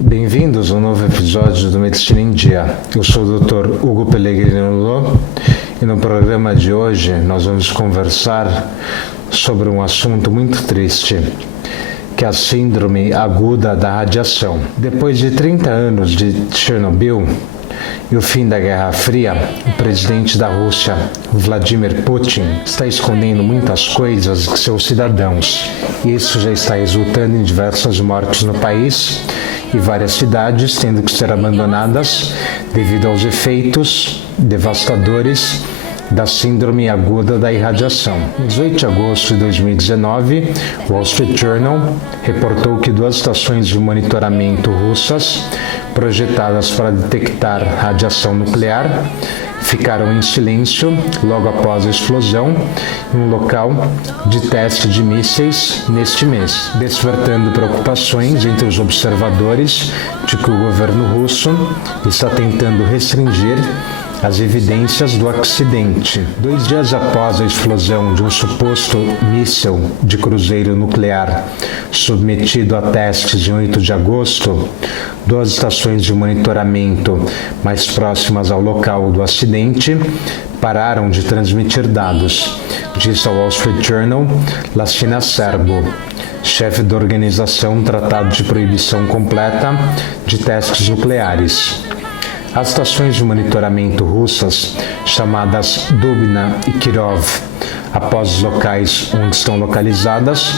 Bem-vindos a um novo episódio do Medicina em Dia. Eu sou o Dr. Hugo Pellegrino e no programa de hoje nós vamos conversar sobre um assunto muito triste, que é a síndrome aguda da radiação. Depois de 30 anos de Chernobyl e o fim da Guerra Fria, o presidente da Rússia, Vladimir Putin, está escondendo muitas coisas de seus cidadãos. Isso já está resultando em diversas mortes no país e várias cidades tendo que ser abandonadas devido aos efeitos devastadores da síndrome aguda da irradiação. Em 18 de agosto de 2019, o Wall Street Journal reportou que 2 estações de monitoramento russas, projetadas para detectar radiação nuclear, ficaram em silêncio logo após a explosão em um local de teste de mísseis neste mês, despertando preocupações entre os observadores de que o governo russo está tentando restringir as evidências do acidente. 2 dias após a explosão de um suposto míssil de cruzeiro nuclear submetido a testes em 8 de agosto, 2 estações de monitoramento mais próximas ao local do acidente pararam de transmitir dados, disse ao Wall Street Journal Lassina Serbo, chefe da organização Tratado de Proibição Completa de Testes Nucleares. As estações de monitoramento russas, chamadas Dubna e Kirov, após os locais onde estão localizadas,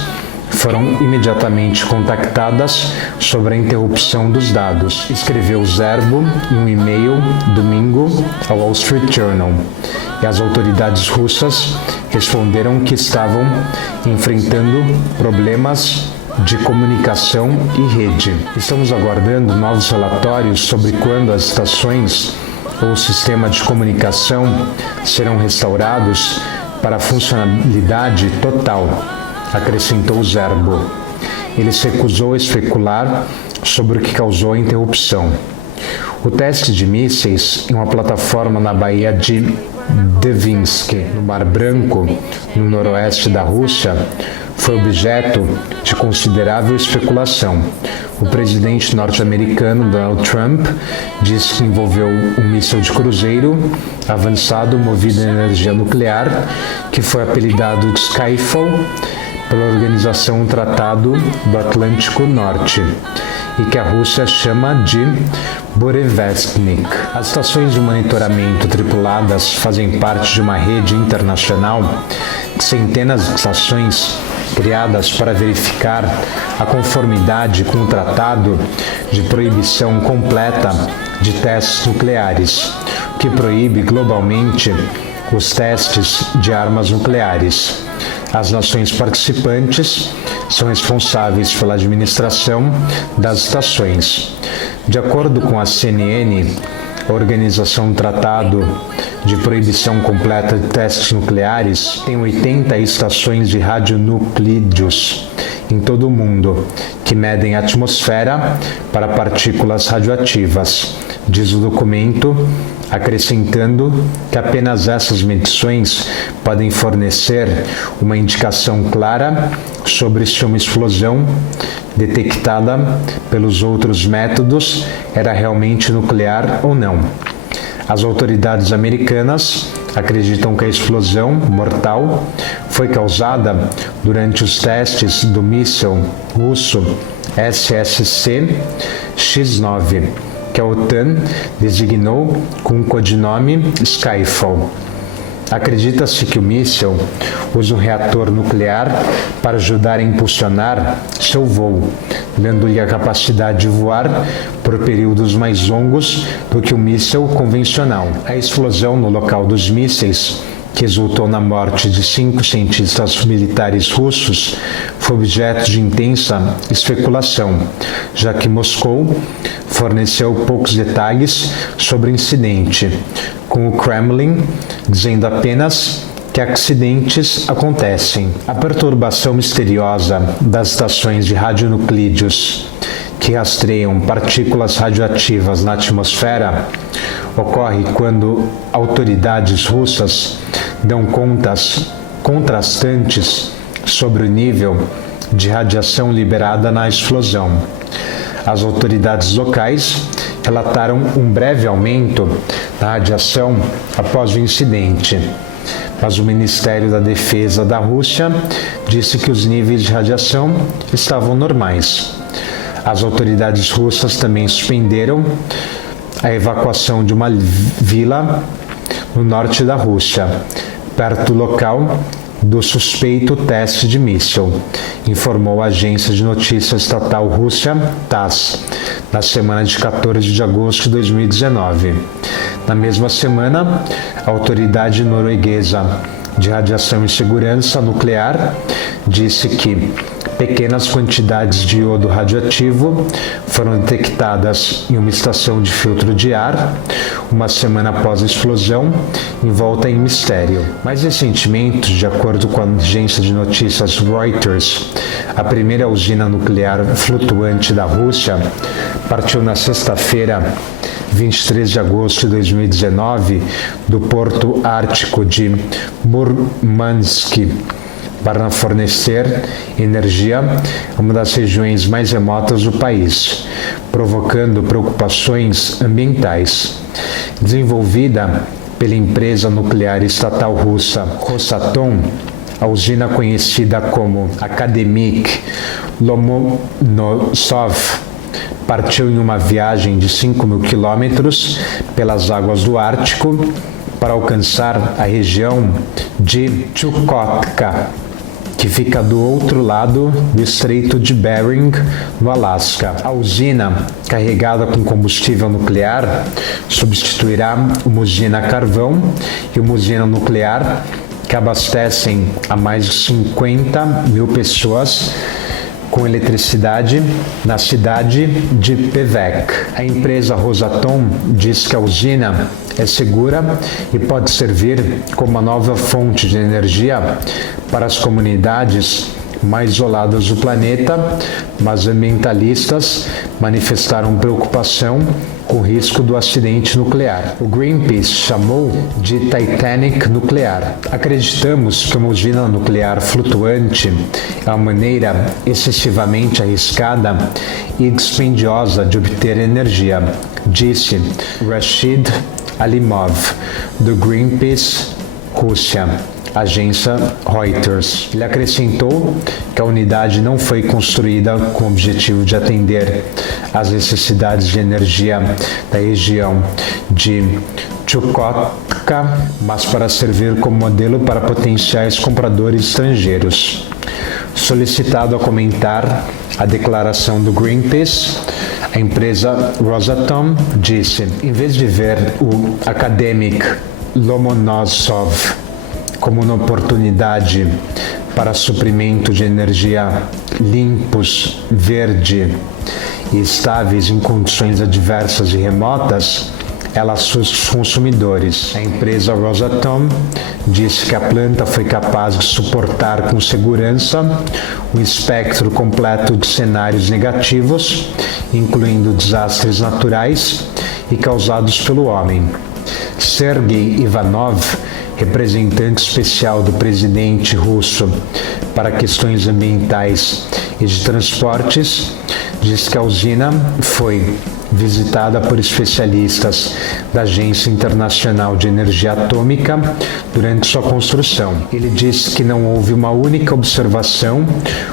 foram imediatamente contactadas sobre a interrupção dos dados, escreveu Zerbo em um e-mail domingo ao Wall Street Journal. E as autoridades russas responderam que estavam enfrentando problemas de comunicação e rede. Estamos aguardando novos relatórios sobre quando as estações ou o sistema de comunicação serão restaurados para a funcionalidade total, acrescentou Zerbo. Ele se recusou a especular sobre o que causou a interrupção. O teste de mísseis em uma plataforma na Baía de Devinsk, no Mar Branco, no noroeste da Rússia, foi objeto de considerável especulação. O presidente norte-americano Donald Trump disse que envolveu um míssil de cruzeiro avançado movido a energia nuclear, que foi apelidado de Skyfall pela Organização Tratado do Atlântico Norte, e que a Rússia chama de Burevestnik. As estações de monitoramento tripuladas fazem parte de uma rede internacional de centenas de estações criadas para verificar a conformidade com o Tratado de Proibição Completa de Testes Nucleares, que proíbe globalmente os testes de armas nucleares. As nações participantes são responsáveis pela administração das estações. De acordo com a CNN, a Organização Tratado de Proibição Completa de Testes Nucleares tem 80 estações de radionuclídeos em todo o mundo que medem a atmosfera para partículas radioativas, diz o documento, acrescentando que apenas essas medições podem fornecer uma indicação clara sobre se uma explosão detectada pelos outros métodos era realmente nuclear ou não. As autoridades americanas acreditam que a explosão mortal foi causada durante os testes do míssil russo SSC-X9, que a OTAN designou com o codinome Skyfall. Acredita-se que o míssil usa um reator nuclear para ajudar a impulsionar seu voo, dando-lhe a capacidade de voar por períodos mais longos do que o míssil convencional. A explosão no local dos mísseis, que resultou na morte de 5 cientistas militares russos, foi objeto de intensa especulação, já que Moscou forneceu poucos detalhes sobre o incidente, com o Kremlin dizendo apenas que acidentes acontecem. A perturbação misteriosa das estações de radionuclídeos que rastreiam partículas radioativas na atmosfera ocorre quando autoridades russas dão contas contrastantes sobre o nível de radiação liberada na explosão. As autoridades locais relataram um breve aumento na radiação após o incidente, mas o Ministério da Defesa da Rússia disse que os níveis de radiação estavam normais. As autoridades russas também suspenderam a evacuação de uma vila no norte da Rússia, perto do local do suspeito teste de míssil, informou a agência de notícias estatal Rússia TASS, na semana de 14 de agosto de 2019. Na mesma semana, a autoridade norueguesa de radiação e segurança nuclear disse que pequenas quantidades de iodo radioativo foram detectadas em uma estação de filtro de ar, uma semana após a explosão, envolta em mistério. Mais recentemente, de acordo com a agência de notícias Reuters, a primeira usina nuclear flutuante da Rússia partiu na sexta-feira, 23 de agosto de 2019, do porto ártico de Murmansk, para fornecer energia a uma das regiões mais remotas do país, provocando preocupações ambientais. Desenvolvida pela empresa nuclear estatal russa Rosatom, a usina conhecida como Akademik Lomonosov partiu em uma viagem de 5.000 quilômetros pelas águas do Ártico para alcançar a região de Chukotka, que fica do outro lado do Estreito de Bering, no Alasca. A usina, carregada com combustível nuclear, substituirá uma usina a carvão e uma usina nuclear que abastecem a mais de 50.000 pessoas com eletricidade na cidade de Pevek. A empresa Rosatom diz que a usina é segura e pode servir como uma nova fonte de energia para as comunidades mais isoladas do planeta, mas ambientalistas manifestaram preocupação com o risco do acidente nuclear. O Greenpeace chamou de Titanic nuclear. Acreditamos que uma usina nuclear flutuante é uma maneira excessivamente arriscada e dispendiosa de obter energia, disse Rashid Alimov, do Greenpeace Rússia, agência Reuters. Ele acrescentou que a unidade não foi construída com o objetivo de atender às necessidades de energia da região de Chukotka, mas para servir como modelo para potenciais compradores estrangeiros. Solicitado a comentar a declaração do Greenpeace, a empresa Rosatom disse: em vez de ver o Akademik Lomonosov como uma oportunidade para suprimento de energia limpos, verde e estáveis em condições adversas e remotas, ela assusta os consumidores. A empresa Rosatom disse que a planta foi capaz de suportar com segurança um espectro completo de cenários negativos, incluindo desastres naturais e causados pelo homem. Sergei Ivanov, representante especial do presidente russo para questões ambientais e de transportes, diz que a usina foi visitada por especialistas da Agência Internacional de Energia Atômica durante sua construção. Ele disse que não houve uma única observação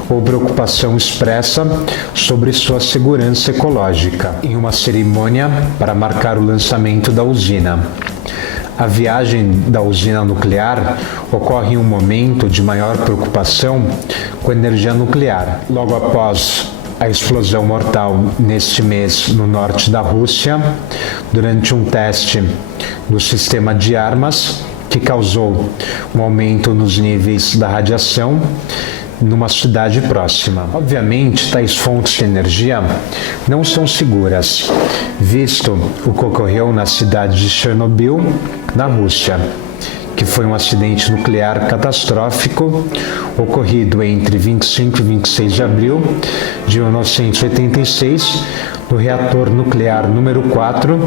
ou preocupação expressa sobre sua segurança ecológica em uma cerimônia para marcar o lançamento da usina. A viagem da usina nuclear ocorre em um momento de maior preocupação com a energia nuclear. Logo após a explosão mortal neste mês no norte da Rússia, durante um teste do sistema de armas que causou um aumento nos níveis da radiação numa cidade próxima. Obviamente, tais fontes de energia não são seguras, visto o que ocorreu na cidade de Chernobyl, na Rússia, que foi um acidente nuclear catastrófico ocorrido entre 25 e 26 de abril de 1986 no reator nuclear número 4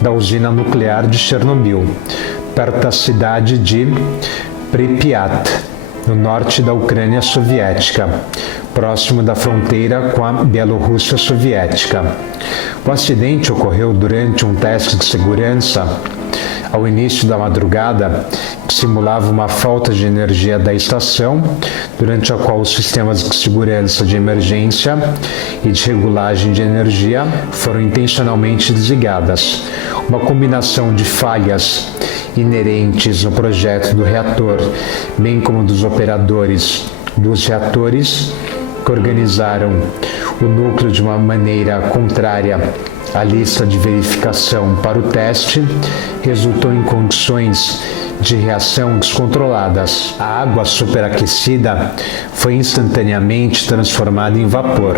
da usina nuclear de Chernobyl, perto da cidade de Pripyat, no norte da Ucrânia soviética, próximo da fronteira com a Bielorrússia soviética. O acidente ocorreu durante um teste de segurança ao início da madrugada, que simulava uma falta de energia da estação, durante a qual os sistemas de segurança de emergência e de regulagem de energia foram intencionalmente desligadas. Uma combinação de falhas inerentes no projeto do reator, bem como dos operadores dos reatores, que organizaram o núcleo de uma maneira contrária à lista de verificação para o teste, resultou em condições de reação descontroladas. A água superaquecida foi instantaneamente transformada em vapor,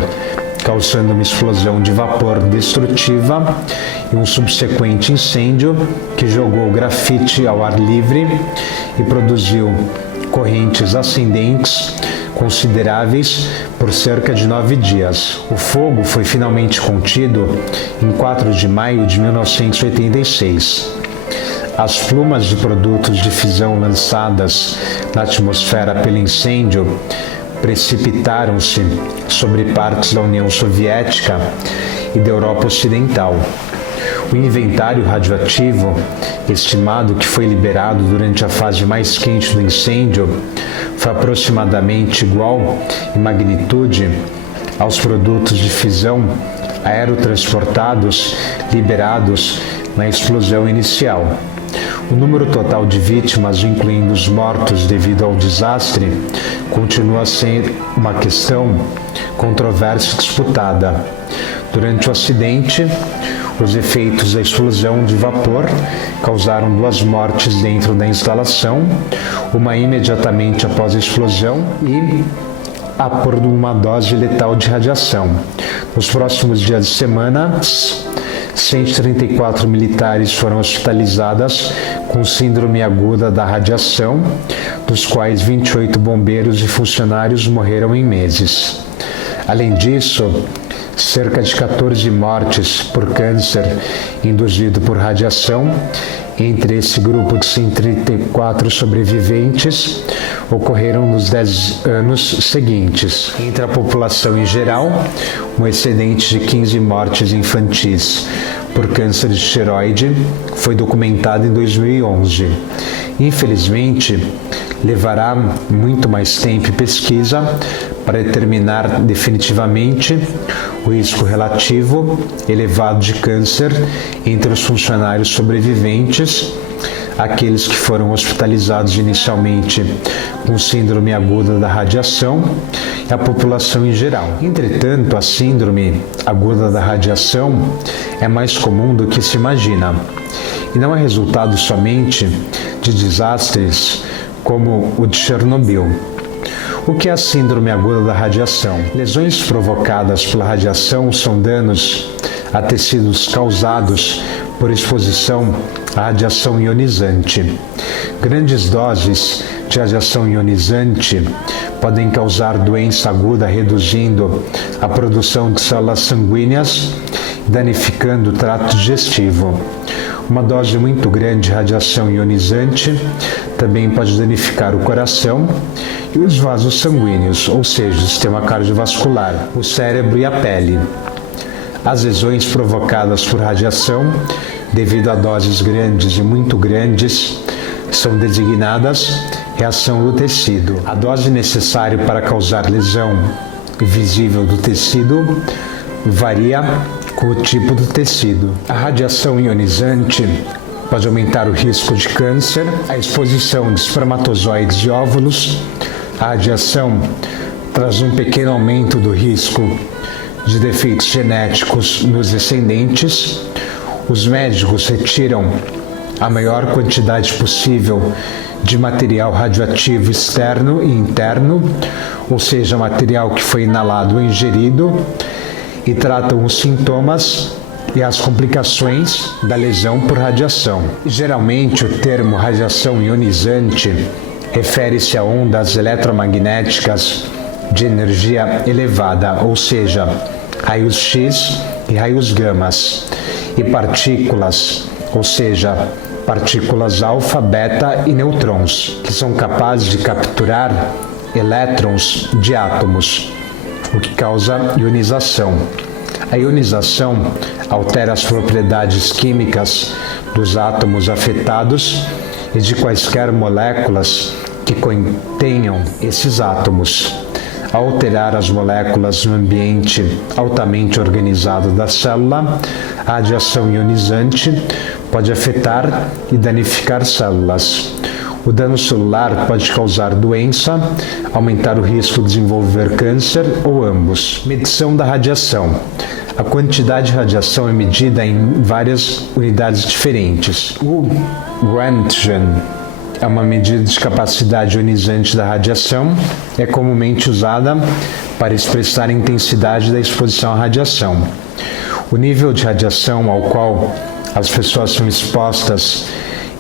causando uma explosão de vapor destrutiva e um subsequente incêndio que jogou o grafite ao ar livre e produziu correntes ascendentes consideráveis por cerca de 9 dias. O fogo foi finalmente contido em 4 de maio de 1986. As plumas de produtos de fissão lançadas na atmosfera pelo incêndio precipitaram-se sobre partes da União Soviética e da Europa Ocidental. O inventário radioativo, estimado que foi liberado durante a fase mais quente do incêndio, foi aproximadamente igual em magnitude aos produtos de fissão aerotransportados liberados na explosão inicial. O número total de vítimas, incluindo os mortos devido ao desastre, continua a ser uma questão controversa e disputada. Durante o acidente, os efeitos da explosão de vapor causaram 2 mortes dentro da instalação, uma imediatamente após a explosão e por uma dose letal de radiação. Nos próximos dias e semanas, 134 militares foram hospitalizadas com síndrome aguda da radiação, dos quais 28 bombeiros e funcionários morreram em meses. Além disso, cerca de 14 mortes por câncer induzido por radiação entre esse grupo de 134 sobreviventes ocorreram nos 10 anos seguintes. Entre a população em geral, um excedente de 15 mortes infantis por câncer de tireoide foi documentado em 2011. Infelizmente, levará muito mais tempo e pesquisa para determinar definitivamente o risco relativo elevado de câncer entre os funcionários sobreviventes, aqueles que foram hospitalizados inicialmente com síndrome aguda da radiação e a população em geral. Entretanto, a síndrome aguda da radiação é mais comum do que se imagina e não é resultado somente de desastres como o de Chernobyl. O que é a síndrome aguda da radiação? Lesões provocadas pela radiação são danos a tecidos causados por exposição à radiação ionizante. Grandes doses de radiação ionizante podem causar doença aguda, reduzindo a produção de células sanguíneas, danificando o trato digestivo. Uma dose muito grande de radiação ionizante também pode danificar o coração e os vasos sanguíneos, ou seja, o sistema cardiovascular, o cérebro e a pele. As lesões provocadas por radiação, devido a doses grandes e muito grandes, são designadas reação do tecido. A dose necessária para causar lesão visível do tecido varia com o tipo do tecido. A radiação ionizante pode aumentar o risco de câncer, a exposição de espermatozoides e óvulos. A radiação traz um pequeno aumento do risco de defeitos genéticos nos descendentes. Os médicos retiram a maior quantidade possível de material radioativo externo e interno, ou seja, material que foi inalado ou ingerido, e tratam os sintomas e as complicações da lesão por radiação. Geralmente, o termo radiação ionizante refere-se a ondas eletromagnéticas de energia elevada, ou seja, raios X e raios gamas, e partículas, ou seja, partículas alfa, beta e nêutrons, que são capazes de capturar elétrons de átomos. o que causa ionização. A ionização altera as propriedades químicas dos átomos afetados e de quaisquer moléculas que contenham esses átomos. Ao alterar as moléculas no ambiente altamente organizado da célula, a radiação ionizante pode afetar e danificar células. O dano celular pode causar doença, aumentar o risco de desenvolver câncer ou ambos. Medição da radiação. A quantidade de radiação é medida em várias unidades diferentes. O Röntgen é uma medida de capacidade ionizante da radiação, é comumente usada para expressar a intensidade da exposição à radiação. O nível de radiação ao qual as pessoas são expostas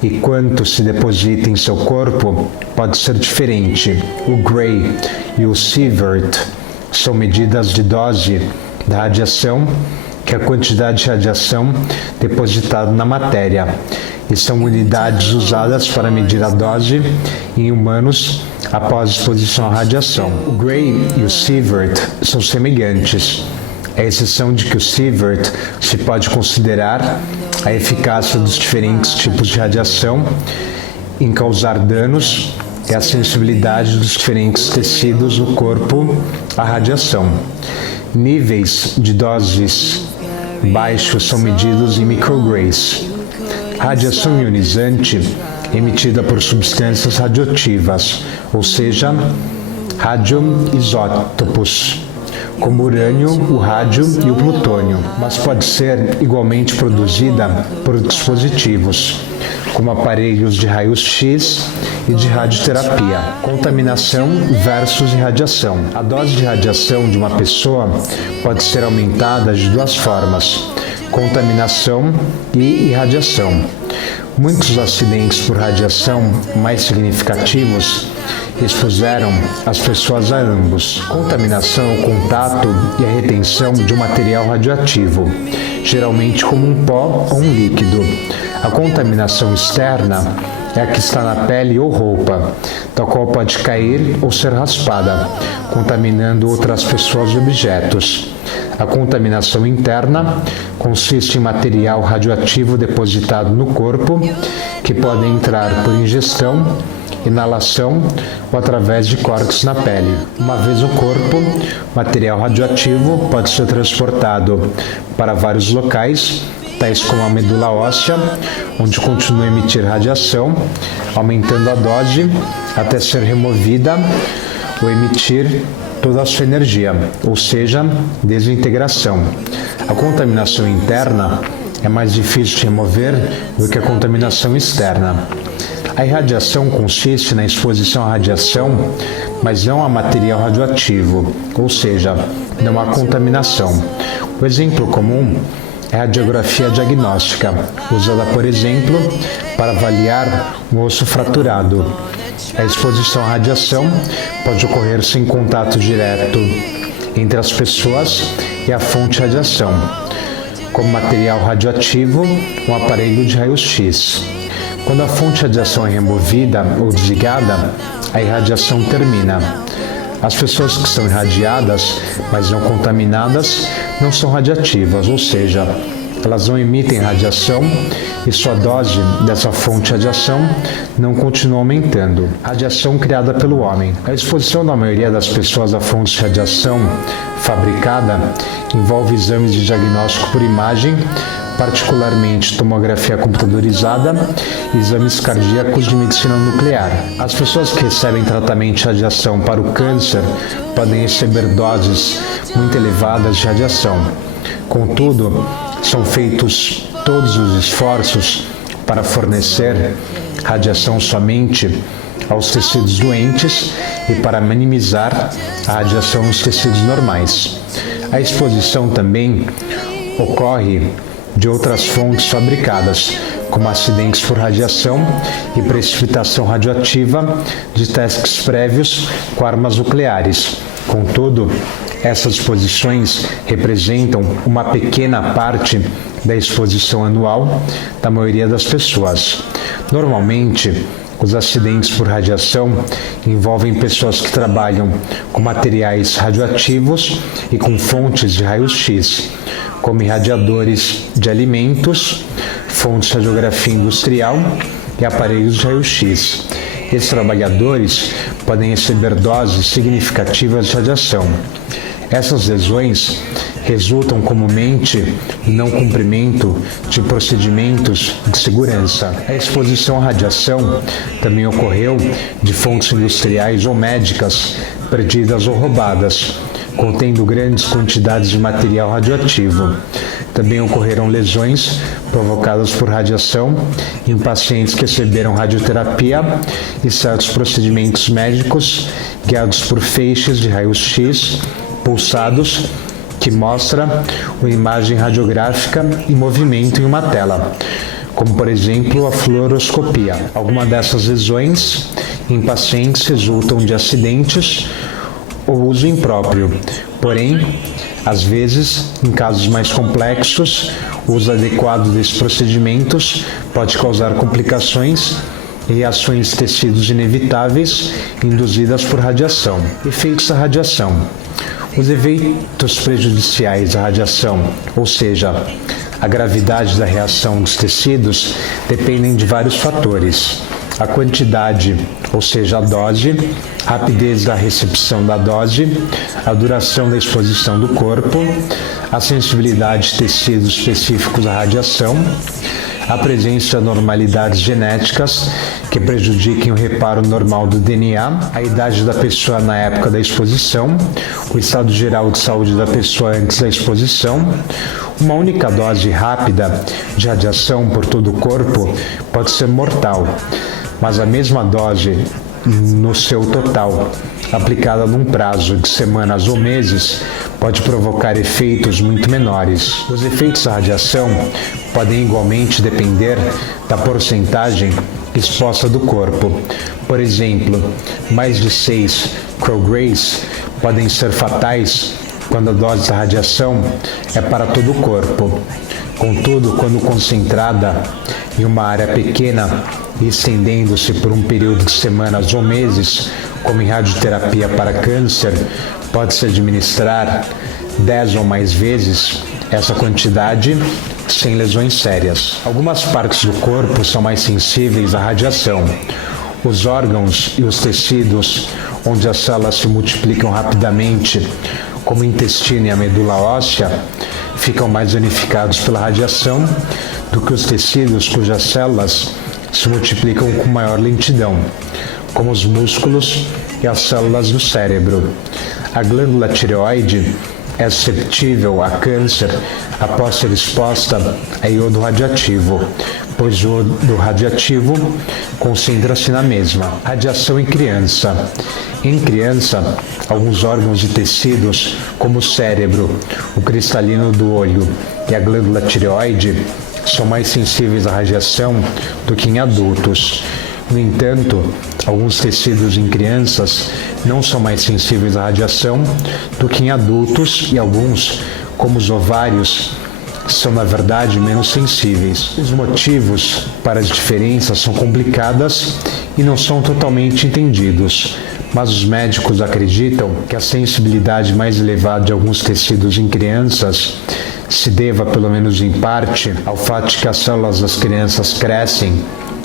e quanto se deposita em seu corpo pode ser diferente. O Gray e o Sievert são medidas de dose da radiação, que é a quantidade de radiação depositada na matéria, e são unidades usadas para medir a dose em humanos após exposição à radiação. O Gray e o Sievert são semelhantes, à exceção de que o Sievert se pode considerar a eficácia dos diferentes tipos de radiação em causar danos e a sensibilidade dos diferentes tecidos do corpo à radiação. Níveis de doses baixos são medidos em micrograys. Radiação ionizante emitida por substâncias radioativas, ou seja, radioisótopos, como o urânio, o rádio e o plutônio, mas pode ser igualmente produzida por dispositivos, como aparelhos de raios-x e de radioterapia. Contaminação versus irradiação. A dose de radiação de uma pessoa pode ser aumentada de duas formas: contaminação e irradiação. Muitos acidentes por radiação mais significativos expuseram as pessoas a ambos. Contaminação é o contato e a retenção de um material radioativo, geralmente como um pó ou um líquido. A contaminação externa é a que está na pele ou roupa, da qual pode cair ou ser raspada, contaminando outras pessoas e objetos. A contaminação interna consiste em material radioativo depositado no corpo, que pode entrar por ingestão, inalação ou através de cortes na pele. Uma vez no corpo, material radioativo pode ser transportado para vários locais, tais como a medula óssea, onde continua a emitir radiação, aumentando a dose até ser removida ou emitir toda a sua energia, ou seja, desintegração. A contaminação interna é mais difícil de remover do que a contaminação externa. A irradiação consiste na exposição à radiação, mas não a material radioativo, ou seja, não há contaminação. O exemplo comum é a radiografia diagnóstica, usada, por exemplo, para avaliar um osso fraturado. A exposição à radiação pode ocorrer sem contato direto entre as pessoas e a fonte de radiação, como material radioativo, um aparelho de raio-x. Quando a fonte de radiação é removida ou desligada, a irradiação termina. As pessoas que são irradiadas, mas não contaminadas, não são radiativas, ou seja, elas não emitem radiação e sua dose dessa fonte de radiação não continua aumentando. Radiação criada pelo homem. A exposição da maioria das pessoas a fontes de radiação fabricada envolve exames de diagnóstico por imagem, particularmente tomografia computadorizada e exames cardíacos de medicina nuclear. As pessoas que recebem tratamento de radiação para o câncer podem receber doses muito elevadas de radiação. Contudo, são feitos todos os esforços para fornecer radiação somente aos tecidos doentes e para minimizar a radiação nos tecidos normais. A exposição também ocorre de outras fontes fabricadas, como acidentes por radiação e precipitação radioativa de testes prévios com armas nucleares. Contudo, essas exposições representam uma pequena parte da exposição anual da maioria das pessoas. Normalmente, Os acidentes por radiação envolvem pessoas que trabalham com materiais radioativos e com fontes de raio-x, como irradiadores de alimentos, fontes de radiografia industrial e aparelhos de raio-x. Esses trabalhadores podem receber doses significativas de radiação. Essas lesões resultam comumente no não cumprimento de procedimentos de segurança. A exposição à radiação também ocorreu de fontes industriais ou médicas perdidas ou roubadas, contendo grandes quantidades de material radioativo. Também ocorreram lesões provocadas por radiação em pacientes que receberam radioterapia e certos procedimentos médicos guiados por feixes de raio-x pulsados que mostra uma imagem radiográfica em movimento em uma tela, como por exemplo a fluoroscopia. Algumas dessas lesões em pacientes resultam de acidentes ou uso impróprio, porém, às vezes, em casos mais complexos, o uso adequado desses procedimentos pode causar complicações e reações de tecidos inevitáveis induzidas por radiação. Efeitos da radiação. Os efeitos prejudiciais da radiação, ou seja, a gravidade da reação dos tecidos, dependem de vários fatores. A quantidade, ou seja, a dose, a rapidez da recepção da dose, a duração da exposição do corpo, a sensibilidade de tecidos específicos à radiação, a presença de anormalidades genéticas que prejudiquem o reparo normal do DNA, a idade da pessoa na época da exposição, o estado geral de saúde da pessoa antes da exposição. Uma única dose rápida de radiação por todo o corpo pode ser mortal, mas a mesma dose no seu total, aplicada num prazo de semanas ou meses, pode provocar efeitos muito menores. Os efeitos da radiação podem igualmente depender da porcentagem exposta do corpo. Por exemplo, mais de 6 micrograys podem ser fatais quando a dose da radiação é para todo o corpo. Contudo, quando concentrada em uma área pequena e estendendo-se por um período de semanas ou meses, como em radioterapia para câncer, pode-se administrar 10 ou mais vezes essa quantidade sem lesões sérias. Algumas partes do corpo são mais sensíveis à radiação. Os órgãos e os tecidos onde as células se multiplicam rapidamente, como o intestino e a medula óssea, ficam mais danificados pela radiação do que os tecidos cujas células se multiplicam com maior lentidão, como os músculos e as células do cérebro. A glândula tireoide é susceptível a câncer após ser exposta a iodo radioativo, pois o iodo radioativo concentra-se na mesma. Radiação em criança. Em criança, alguns órgãos e tecidos, como o cérebro, o cristalino do olho e a glândula tireoide, são mais sensíveis à radiação do que em adultos. No entanto, alguns tecidos em crianças não são mais sensíveis à radiação do que em adultos e alguns, como os ovários, são na verdade menos sensíveis. Os motivos para as diferenças são complicadas e não são totalmente entendidos, mas os médicos acreditam que a sensibilidade mais elevada de alguns tecidos em crianças se deva, pelo menos em parte, ao fato de que as células das crianças crescem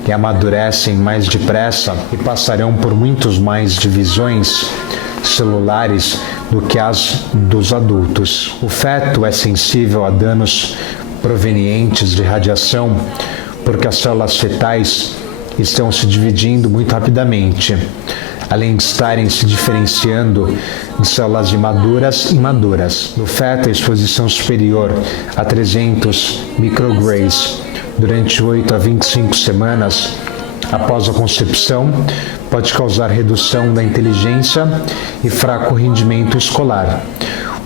e amadurecem mais depressa e passarão por muitos mais divisões celulares do que as dos adultos. O feto é sensível a danos provenientes de radiação porque as células fetais estão se dividindo muito rapidamente, além de estarem se diferenciando de células imaduras e maduras. No feto, a exposição superior a 300 micrograys durante 8 a 25 semanas após a concepção pode causar redução da inteligência e fraco rendimento escolar.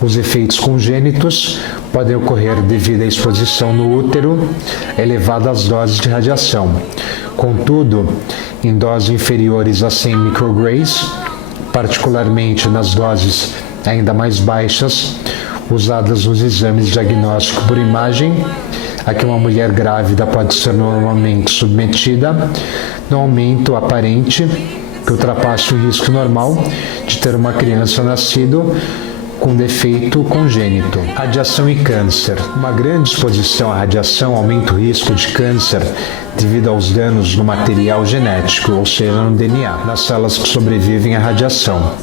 Os efeitos congênitos podem ocorrer devido à exposição no útero a elevadas doses de radiação. Contudo, em doses inferiores a 100 micrograys, particularmente nas doses ainda mais baixas, usadas nos exames de diagnóstico por imagem, a que uma mulher grávida pode ser normalmente submetida, no aumento aparente que ultrapassa o risco normal de ter uma criança nascida com defeito congênito. Radiação e câncer. Uma grande exposição à radiação aumenta o risco de câncer devido aos danos no material genético, ou seja, no DNA, nas células que sobrevivem à radiação.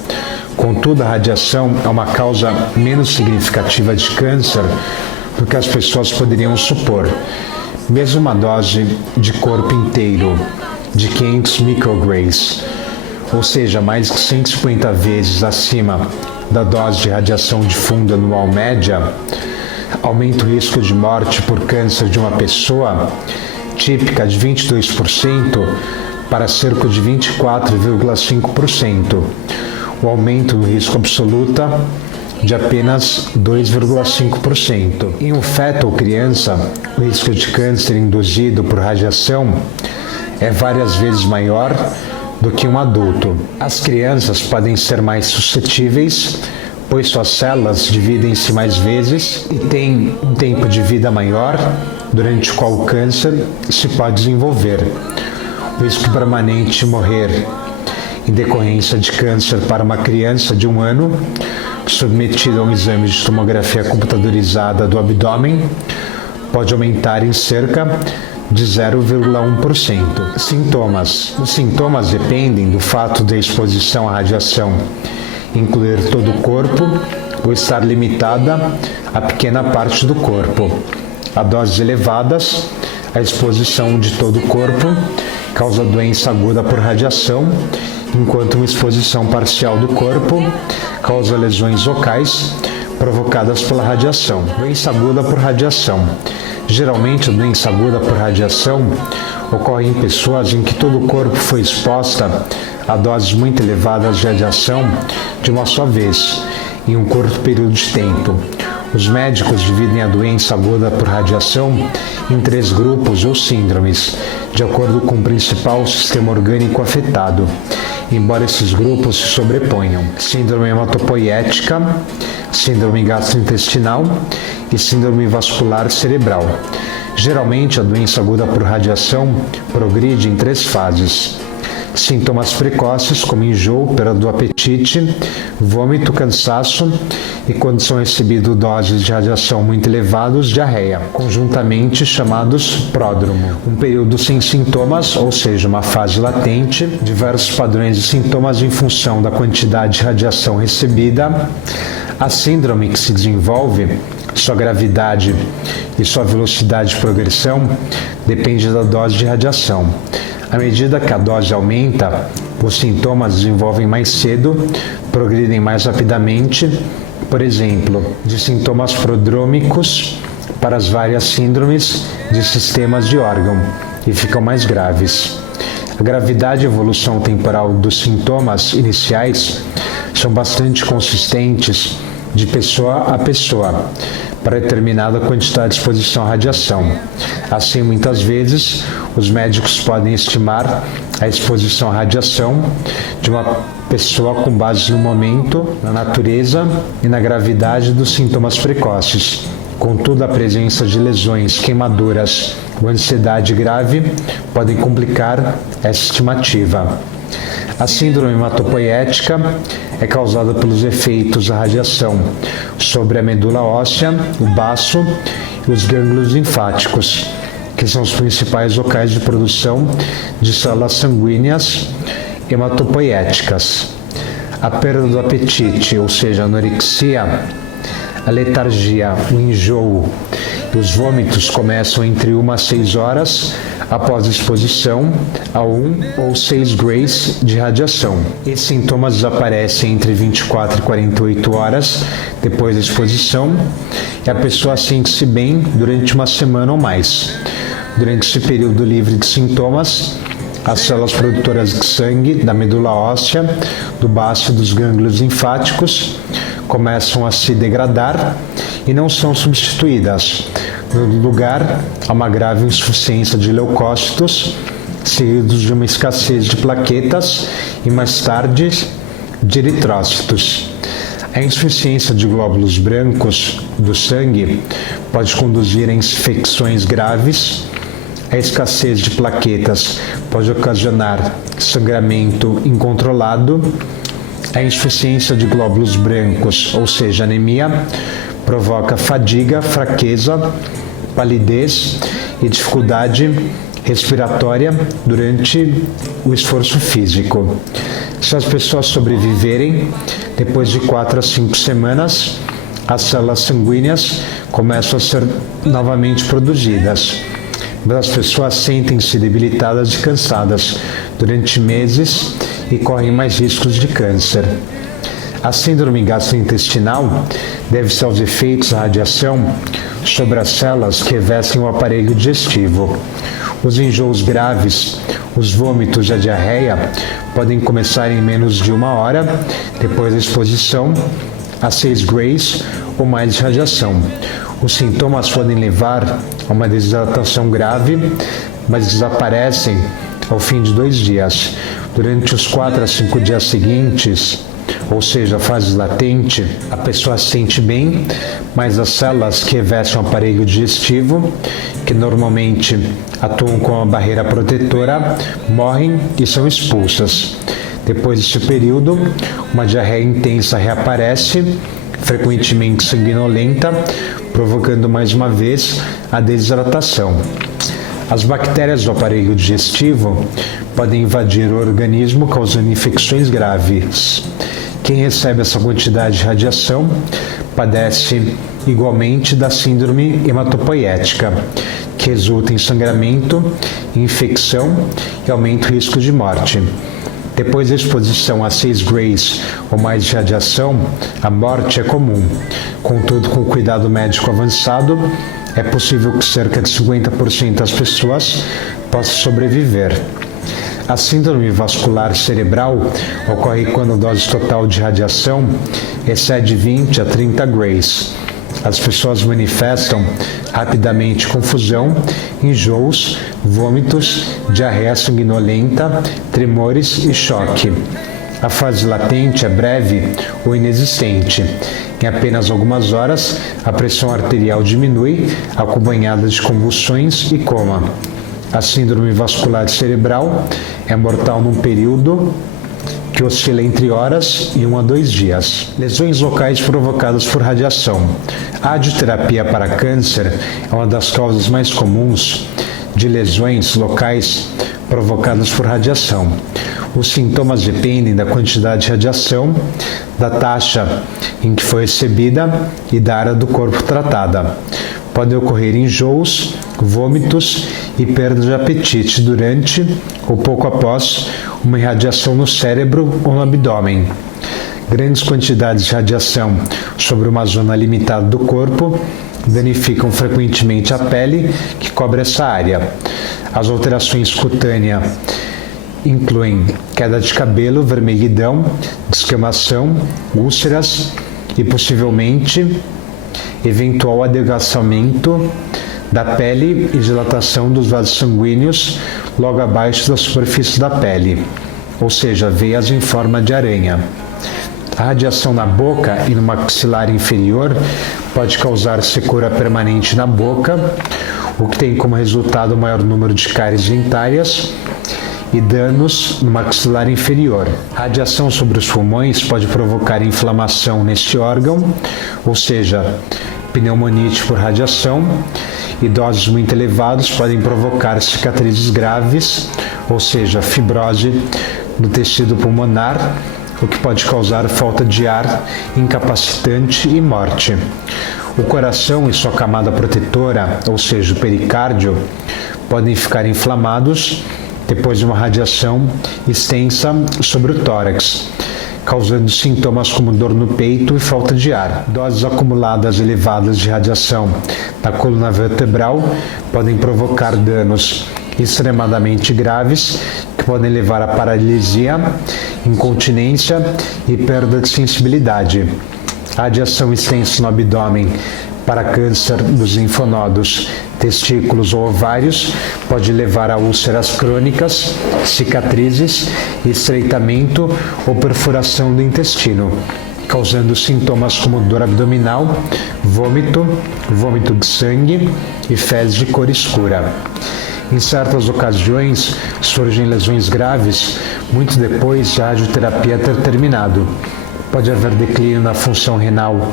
Contudo, a radiação é uma causa menos significativa de câncer do que as pessoas poderiam supor. Mesmo uma dose de corpo inteiro de 500 micrograys, ou seja, mais de 150 vezes acima da dose de radiação de fundo anual média, aumenta o risco de morte por câncer de uma pessoa típica de 22% para cerca de 24,5%, o aumento do risco absoluto de apenas 2,5%. Em um feto ou criança, o risco de câncer induzido por radiação é várias vezes maior do que um adulto. As crianças podem ser mais suscetíveis, pois suas células dividem-se mais vezes e têm um tempo de vida maior, durante o qual o câncer se pode desenvolver. O risco permanente de morrer em decorrência de câncer para uma criança de 1 ano, submetida a um exame de tomografia computadorizada do abdômen, pode aumentar em cerca de 0,1%. Sintomas. Os sintomas dependem do fato da exposição à radiação incluir todo o corpo ou estar limitada a pequena parte do corpo. A doses elevadas, a exposição de todo o corpo causa doença aguda por radiação, enquanto uma exposição parcial do corpo causa lesões locais provocadas pela radiação. Doença aguda por radiação. Geralmente, a doença aguda por radiação ocorre em pessoas em que todo o corpo foi exposta a doses muito elevadas de radiação de uma só vez, em um curto período de tempo. Os médicos dividem a doença aguda por radiação em 3 grupos ou síndromes, de acordo com o principal sistema orgânico afetado, embora esses grupos se sobreponham: síndrome hematopoética, síndrome gastrointestinal e síndrome vascular cerebral. Geralmente, a doença aguda por radiação progride em 3 fases. Sintomas precoces, como enjoo, perda do apetite, vômito, cansaço e, quando são recebidos doses de radiação muito elevadas, diarreia, conjuntamente chamados pródromo. Um período sem sintomas, ou seja, uma fase latente, diversos padrões de sintomas em função da quantidade de radiação recebida. A síndrome que se desenvolve, sua gravidade e sua velocidade de progressão depende da dose de radiação. À medida que a dose aumenta, os sintomas desenvolvem mais cedo, progridem mais rapidamente, por exemplo, de sintomas prodrômicos para as várias síndromes de sistemas de órgão, e ficam mais graves. A gravidade e evolução temporal dos sintomas iniciais são bastante consistentes de pessoa a pessoa, para determinada quantidade de exposição à radiação. Assim, muitas vezes, os médicos podem estimar a exposição à radiação de uma pessoa com base no momento, na natureza e na gravidade dos sintomas precoces. Contudo, a presença de lesões, queimaduras ou ansiedade grave podem complicar essa estimativa. A síndrome hematopoética é causada pelos efeitos da radiação sobre a medula óssea, o baço e os gânglios linfáticos, que são os principais locais de produção de células sanguíneas hematopoéticas. A perda do apetite, ou seja, a anorexia, a letargia, o enjoo e os vômitos começam entre 1 a 6 horas após a exposição a 1 ou 6 grays de radiação. Esses sintomas desaparecem entre 24 e 48 horas depois da exposição e a pessoa sente-se bem durante uma semana ou mais. Durante esse período livre de sintomas, as células produtoras de sangue da medula óssea, do baço e dos gânglios linfáticos começam a se degradar e não são substituídas. No lugar, há uma grave insuficiência de leucócitos, seguidos de uma escassez de plaquetas e, mais tarde, de eritrócitos. A insuficiência de glóbulos brancos do sangue pode conduzir a infecções graves. A escassez de plaquetas pode ocasionar sangramento incontrolado. A insuficiência de glóbulos brancos, ou seja, anemia, provoca fadiga, fraqueza, palidez e dificuldade respiratória durante o esforço físico. Se as pessoas sobreviverem, depois de 4 a 5 semanas, as células sanguíneas começam a ser novamente produzidas. Mas as pessoas sentem-se debilitadas e cansadas durante meses e correm mais riscos de câncer. A síndrome gastrointestinal deve-se aos efeitos da radiação sobre as células que revestem o aparelho digestivo. Os enjoos graves, os vômitos e a diarreia podem começar em menos de 1 hora depois da exposição a 6 grays ou mais de radiação. Os sintomas podem levar a uma desidratação grave, mas desaparecem ao fim de 2 dias. Durante os 4 a 5 dias seguintes, ou seja, a fase latente, a pessoa se sente bem, mas as células que revestem o aparelho digestivo, que normalmente atuam como uma barreira protetora, morrem e são expulsas. Depois desse período, uma diarreia intensa reaparece, frequentemente sanguinolenta, provocando mais uma vez a desidratação. As bactérias do aparelho digestivo podem invadir o organismo, causando infecções graves. Quem recebe essa quantidade de radiação padece igualmente da síndrome hematopoética, que resulta em sangramento, infecção e aumenta o risco de morte. Depois da exposição a 6 grays ou mais de radiação, a morte é comum. Contudo, com cuidado médico avançado, é possível que cerca de 50% das pessoas possam sobreviver. A síndrome vascular cerebral ocorre quando a dose total de radiação excede 20 a 30 grays. As pessoas manifestam rapidamente confusão, enjoos, vômitos, diarreia sanguinolenta, tremores e choque. A fase latente é breve ou inexistente. Em apenas algumas horas, a pressão arterial diminui, acompanhada de convulsões e coma. A síndrome vascular cerebral é mortal num período que oscila entre horas e 1 a 2 dias. Lesões locais provocadas por radiação. A radioterapia para câncer é uma das causas mais comuns de lesões locais provocadas por radiação. Os sintomas dependem da quantidade de radiação, da taxa em que foi recebida e da área do corpo tratada. Podem ocorrer enjoos, vômitos e perda de apetite durante ou pouco após uma irradiação no cérebro ou no abdômen. Grandes quantidades de radiação sobre uma zona limitada do corpo danificam frequentemente a pele que cobre essa área. As alterações cutâneas incluem queda de cabelo, vermelhidão, descamação, úlceras e possivelmente eventual adelgaçamento da pele e dilatação dos vasos sanguíneos logo abaixo da superfície da pele, ou seja, veias em forma de aranha. A radiação na boca e no maxilar inferior pode causar secura permanente na boca, o que tem como resultado o maior número de cáries dentárias e danos no maxilar inferior. A radiação sobre os pulmões pode provocar inflamação neste órgão, ou seja, pneumonite por radiação, e doses muito elevadas podem provocar cicatrizes graves, ou seja, fibrose no tecido pulmonar, o que pode causar falta de ar, incapacitante e morte. O coração e sua camada protetora, ou seja, o pericárdio, podem ficar inflamados depois de uma radiação extensa sobre o tórax, causando sintomas como dor no peito e falta de ar. Doses acumuladas elevadas de radiação na coluna vertebral podem provocar danos extremadamente graves que podem levar à paralisia, incontinência e perda de sensibilidade. A radiação extensa no abdômen para câncer dos linfonodos, testículos ou ovários pode levar a úlceras crônicas, cicatrizes, estreitamento ou perfuração do intestino. causando sintomas como dor abdominal, vômito de sangue e fezes de cor escura. Em certas ocasiões, surgem lesões graves muito depois de a radioterapia ter terminado. Pode haver declínio na função renal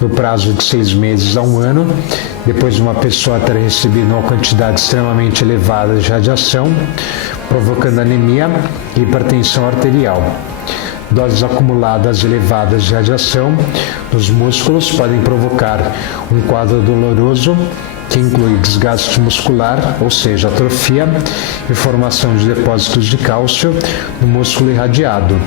no prazo de 6 meses a 1 ano, depois de uma pessoa ter recebido uma quantidade extremamente elevada de radiação, provocando anemia e hipertensão arterial. Doses acumuladas elevadas de radiação nos músculos podem provocar um quadro doloroso que inclui desgaste muscular, ou seja, atrofia e formação de depósitos de cálcio no músculo irradiado.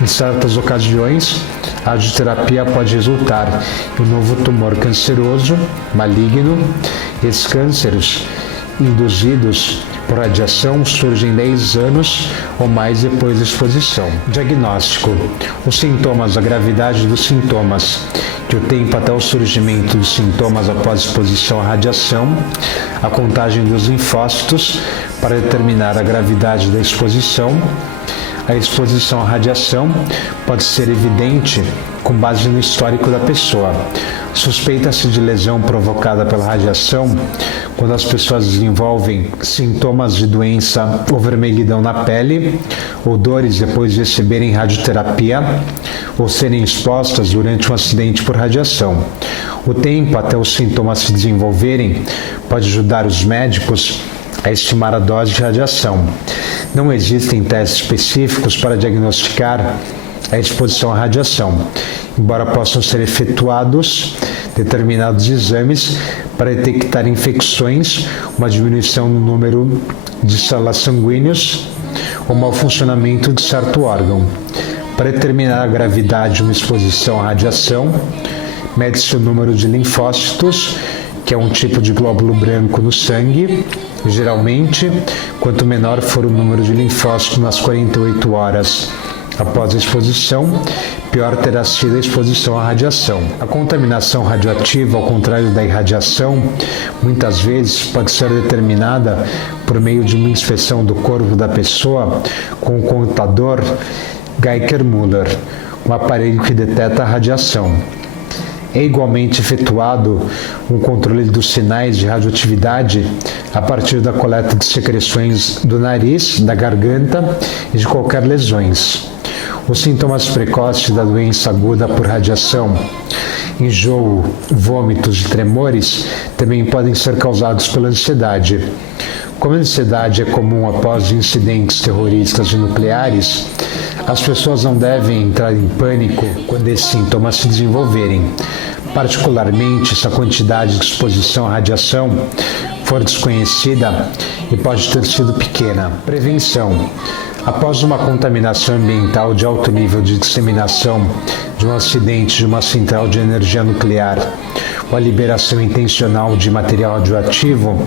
Em certas ocasiões, a radioterapia pode resultar em um novo tumor canceroso, maligno. Esses cânceres induzidos por radiação surgem 10 anos ou mais depois da exposição. Diagnóstico: os sintomas, a gravidade dos sintomas e o tempo até o surgimento dos sintomas após exposição à radiação, a contagem dos linfócitos para determinar a gravidade da exposição. A exposição à radiação pode ser evidente com base no histórico da pessoa. Suspeita-se de lesão provocada pela radiação quando as pessoas desenvolvem sintomas de doença ou vermelhidão na pele, ou dores depois de receberem radioterapia ou serem expostas durante um acidente por radiação. O tempo até os sintomas se desenvolverem pode ajudar os médicos a estimar a dose de radiação. Não existem testes específicos para diagnosticar a exposição à radiação, embora possam ser efetuados determinados exames para detectar infecções, uma diminuição no número de células sanguíneas ou mau funcionamento de certo órgão. Para determinar a gravidade de uma exposição à radiação, mede-se o número de linfócitos, que é um tipo de glóbulo branco no sangue. Geralmente, quanto menor for o número de linfócitos nas 48 horas após a exposição, pior terá sido a exposição à radiação. A contaminação radioativa, ao contrário da irradiação, muitas vezes pode ser determinada por meio de uma inspeção do corpo da pessoa com o contador Geiger-Müller, um aparelho que detecta a radiação. É igualmente efetuado um controle dos sinais de radioatividade a partir da coleta de secreções do nariz, da garganta e de qualquer lesões. Os sintomas precoces da doença aguda por radiação, enjoo, vômitos e tremores também podem ser causados pela ansiedade. Como a ansiedade é comum após incidentes terroristas e nucleares, as pessoas não devem entrar em pânico quando esses sintomas se desenvolverem. Particularmente, se a quantidade de exposição à radiação for desconhecida e pode ter sido pequena. Prevenção. Após uma contaminação ambiental de alto nível de disseminação de um acidente de uma central de energia nuclear ou a liberação intencional de material radioativo,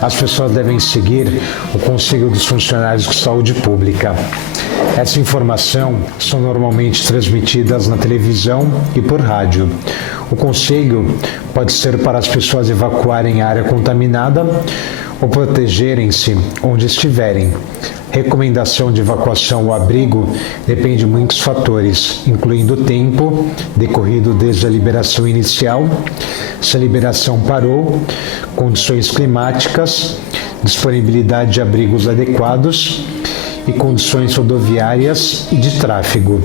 as pessoas devem seguir o conselho dos funcionários de saúde pública. Essa informação são normalmente transmitidas na televisão e por rádio. O conselho pode ser para as pessoas evacuarem a área contaminada ou protegerem-se onde estiverem. Recomendação de evacuação ou abrigo depende de muitos fatores, incluindo o tempo decorrido desde a liberação inicial, se a liberação parou, condições climáticas, disponibilidade de abrigos adequados e condições rodoviárias e de tráfego.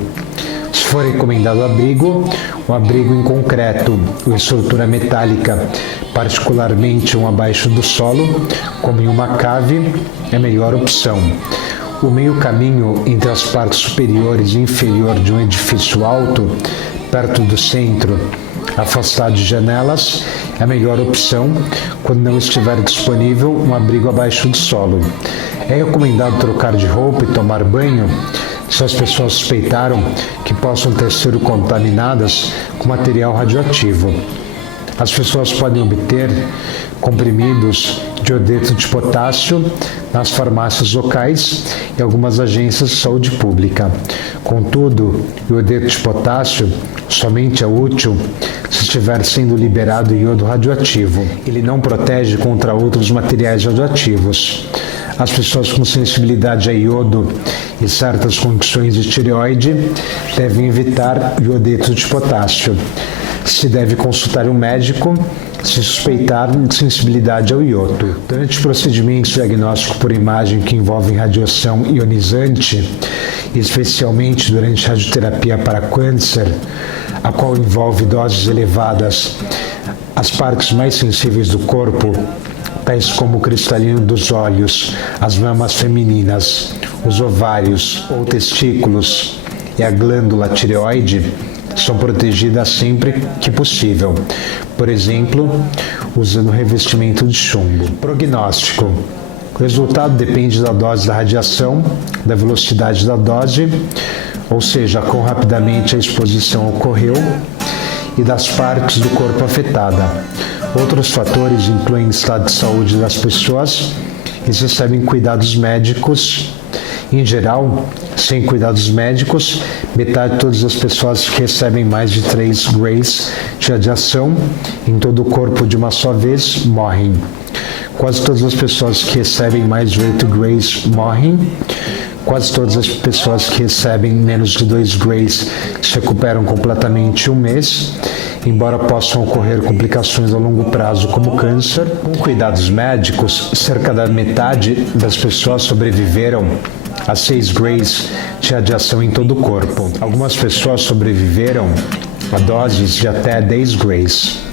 Se for recomendado abrigo, um abrigo em concreto ou estrutura metálica, particularmente um abaixo do solo, como em uma cave, é a melhor opção. O meio caminho entre as partes superiores e inferior de um edifício alto, perto do centro, afastado de janelas, é a melhor opção quando não estiver disponível um abrigo abaixo do solo. É recomendado trocar de roupa e tomar banho se as pessoas suspeitaram que possam ter sido contaminadas com material radioativo. As pessoas podem obter comprimidos de iodeto de potássio nas farmácias locais e algumas agências de saúde pública. Contudo, o iodeto de potássio somente é útil se estiver sendo liberado iodo radioativo. Ele não protege contra outros materiais radioativos. As pessoas com sensibilidade a iodo e certas condições de tireoide devem evitar iodeto de potássio. Se deve consultar um médico se suspeitar de sensibilidade ao iodo. Durante procedimentos diagnósticos por imagem que envolvem radiação ionizante, especialmente durante radioterapia para câncer, a qual envolve doses elevadas às partes mais sensíveis do corpo, tais como o cristalino dos olhos, as mamas femininas, os ovários ou testículos e a glândula tireoide, são protegidas sempre que possível, por exemplo, usando revestimento de chumbo. Prognóstico. O resultado depende da dose da radiação, da velocidade da dose, ou seja, quão rapidamente a exposição ocorreu, e das partes do corpo afetada. Outros fatores incluem o estado de saúde das pessoas que recebem cuidados médicos. Em geral, sem cuidados médicos, metade de todas as pessoas que recebem mais de 3 grays de radiação em todo o corpo de uma só vez morrem. Quase todas as pessoas que recebem mais de 8 grays morrem. Quase todas as pessoas que recebem menos de 2 grays se recuperam completamente em um mês, embora possam ocorrer complicações a longo prazo como câncer. Com cuidados médicos, cerca da metade das pessoas sobreviveram a 6 grays de radiação em todo o corpo. Algumas pessoas sobreviveram a doses de até 10 grays.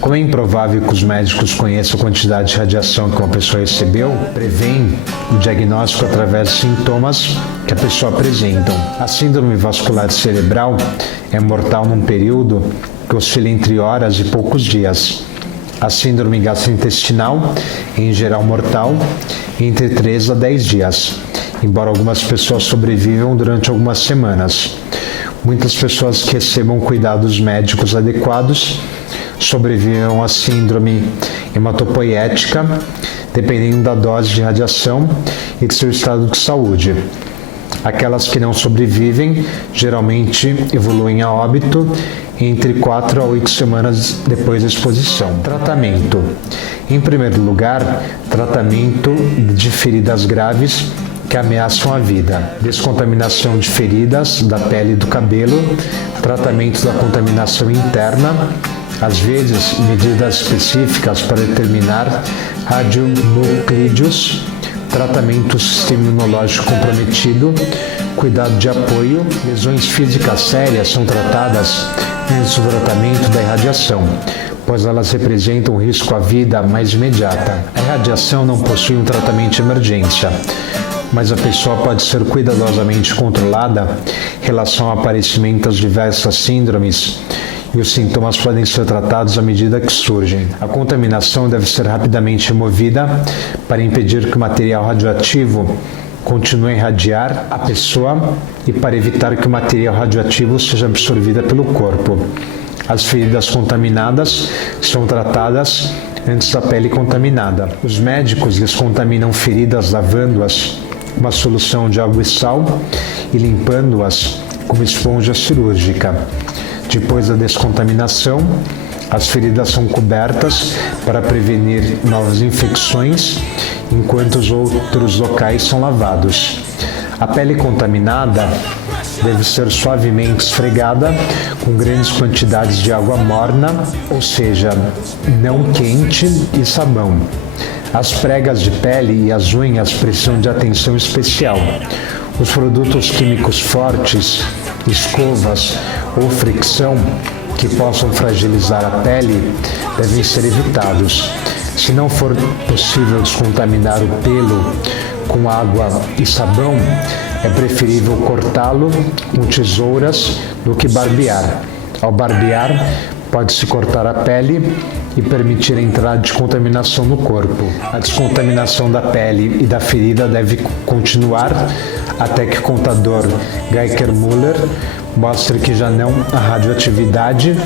Como é improvável que os médicos conheçam a quantidade de radiação que uma pessoa recebeu, prevêem o diagnóstico através de sintomas que a pessoa apresenta. A síndrome vascular cerebral é mortal num período que oscila entre horas e poucos dias. A síndrome gastrointestinal é em geral mortal entre 3 a 10 dias, embora algumas pessoas sobrevivam durante algumas semanas. Muitas pessoas que recebam cuidados médicos adequados sobrevivem à síndrome hematopoética, dependendo da dose de radiação e de seu estado de saúde. Aquelas que não sobrevivem geralmente evoluem a óbito entre 4 a 8 semanas depois da exposição. Tratamento. Em primeiro lugar, tratamento de feridas graves que ameaçam a vida. Descontaminação de feridas da pele e do cabelo, tratamento da contaminação interna, às vezes medidas específicas para determinar radionuclídeos, tratamento do sistema imunológico comprometido, cuidado de apoio. Lesões físicas sérias são tratadas antes do tratamento da irradiação, pois elas representam um risco à vida mais imediata. A irradiação não possui um tratamento de emergência, mas a pessoa pode ser cuidadosamente controlada em relação ao aparecimento das diversas síndromes e os sintomas podem ser tratados à medida que surgem. A contaminação deve ser rapidamente removida para impedir que o material radioativo continue a irradiar a pessoa e para evitar que o material radioativo seja absorvido pelo corpo. As feridas contaminadas são tratadas antes da pele contaminada. Os médicos descontaminam feridas lavando-as com uma solução de água e sal e limpando-as com uma esponja cirúrgica. Depois da descontaminação, as feridas são cobertas para prevenir novas infecções, enquanto os outros locais são lavados. A pele contaminada deve ser suavemente esfregada com grandes quantidades de água morna, ou seja, não quente, e sabão. As pregas de pele e as unhas precisam de atenção especial. Os produtos químicos fortes, escovas ou fricção que possam fragilizar a pele devem ser evitados. Se não for possível descontaminar o pelo com água e sabão, é preferível cortá-lo com tesouras do que barbear. Ao barbear, pode-se cortar a pele e permitir a entrada de contaminação no corpo. A descontaminação da pele e da ferida deve continuar até que o contador Geiger-Müller mostre que já não há radioatividade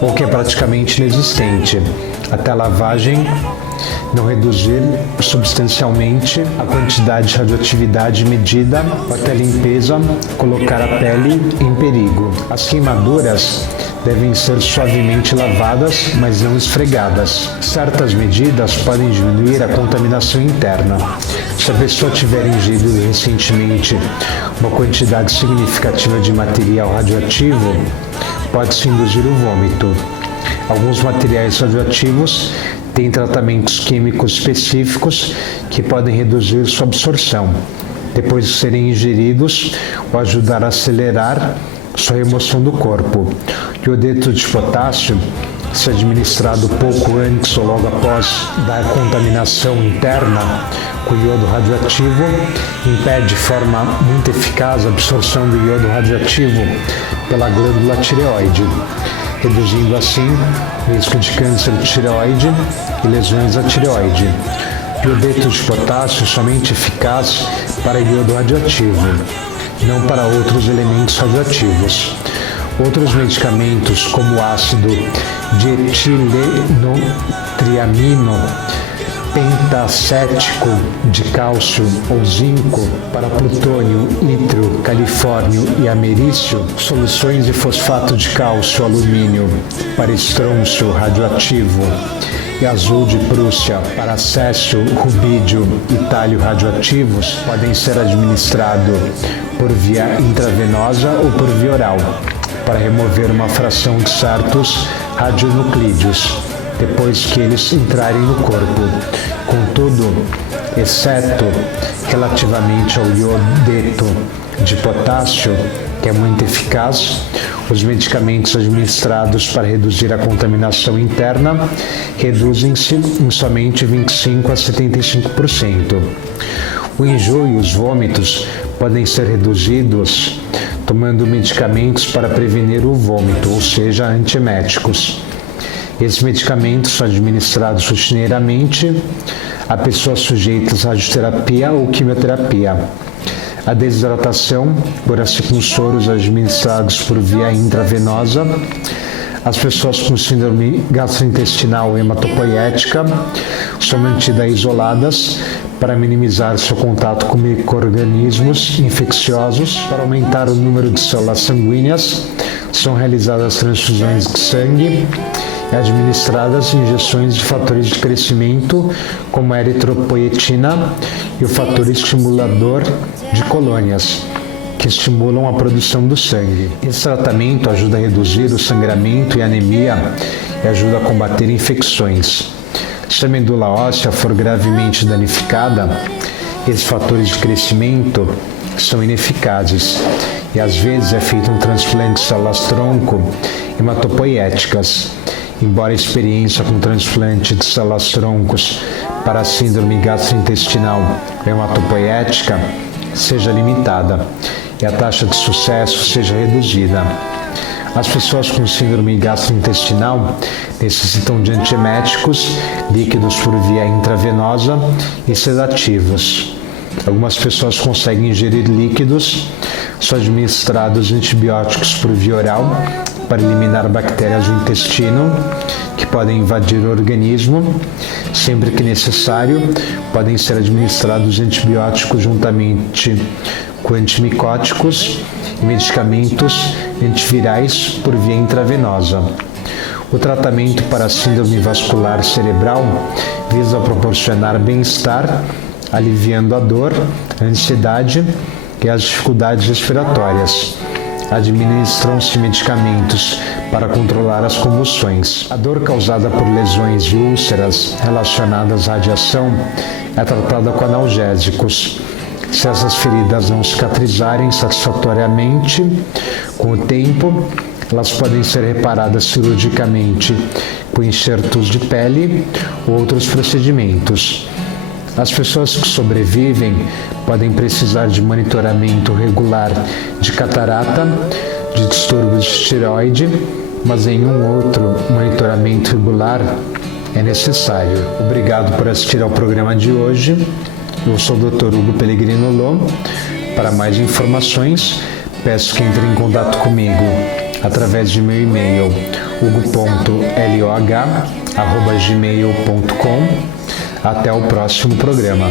ou que é praticamente inexistente. até a lavagem não reduzir substancialmente a quantidade de radioatividade medida, ou até a limpeza colocar a pele em perigo. As queimaduras devem ser suavemente lavadas, mas não esfregadas. Certas medidas podem diminuir a contaminação interna. Se a pessoa tiver ingerido recentemente uma quantidade significativa de material radioativo, pode-se induzir o vômito. Alguns materiais radioativos têm tratamentos químicos específicos que podem reduzir sua absorção, depois de serem ingeridos ou ajudar a acelerar sua remoção do corpo. O iodeto de potássio, se administrado pouco antes ou logo após da contaminação interna com iodo radioativo, impede de forma muito eficaz a absorção do iodo radioativo pela glândula tireoide, reduzindo assim o risco de câncer de tireoide e lesões da tireoide. O iodeto de potássio é somente eficaz para iodo radioativo, não para outros elementos radioativos. Outros medicamentos, como o ácido dietileноtriamino pentacético de cálcio ou zinco para plutônio, ítrio, califórnio e americio, soluções de fosfato de cálcio, alumínio para estrôncio radioativo e azul de Prússia para césio, rubídio e tálio radioativos podem ser administrados por via intravenosa ou por via oral para remover uma fração de certos radionuclídeos depois que eles entrarem no corpo. Contudo, exceto relativamente ao iodeto de potássio, que é muito eficaz, os medicamentos administrados para reduzir a contaminação interna reduzem-se em somente 25% a 75%. O enjoo e os vômitos podem ser reduzidos tomando medicamentos para prevenir o vômito, ou seja, antieméticos. Esses medicamentos são administrados rotineiramente a pessoas sujeitas à radioterapia ou quimioterapia. A desidratação por asciclosoros administrados por via intravenosa. As pessoas com síndrome gastrointestinal hematopoética são mantidas isoladas para minimizar seu contato com micro-organismos infecciosos. Para aumentar o número de células sanguíneas, são realizadas transfusões de sangue e administradas injeções de fatores de crescimento, como a eritropoetina e o fator estimulador de colônias, que estimulam a produção do sangue. Esse tratamento ajuda a reduzir o sangramento e anemia e ajuda a combater infecções. Se a medula óssea for gravemente danificada, esses fatores de crescimento são ineficazes e às vezes é feito um transplante de células-tronco hematopoéticas. Embora a experiência com transplante de células-troncos para a síndrome gastrointestinal hematopoética seja limitada e a taxa de sucesso seja reduzida. As pessoas com síndrome gastrointestinal necessitam de antieméticos, líquidos por via intravenosa e sedativos. Algumas pessoas conseguem ingerir líquidos, são administrados antibióticos por via oral para eliminar bactérias do intestino que podem invadir o organismo. Sempre que necessário, podem ser administrados antibióticos juntamente com antimicóticos e medicamentos antivirais por via intravenosa. O tratamento para a síndrome vascular cerebral visa proporcionar bem-estar, aliviando a dor, a ansiedade e as dificuldades respiratórias. Administram-se medicamentos para controlar as convulsões. A dor causada por lesões e úlceras relacionadas à radiação é tratada com analgésicos. Se essas feridas não cicatrizarem satisfatoriamente com o tempo, elas podem ser reparadas cirurgicamente com enxertos de pele ou outros procedimentos. As pessoas que sobrevivem podem precisar de monitoramento regular de catarata, de distúrbios de tireoide, mas nenhum outro monitoramento regular é necessário. Obrigado por assistir ao programa de hoje. Eu sou o Dr. Hugo Pellegrino Lô. Para mais informações, peço que entre em contato comigo através de meu e-mail hugo.loh@gmail.com. Até o próximo programa.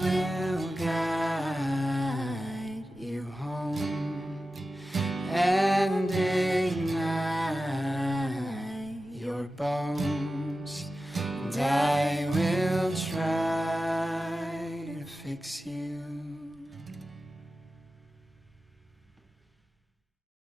Will guide you home and ignite your bones, and I will try to fix you.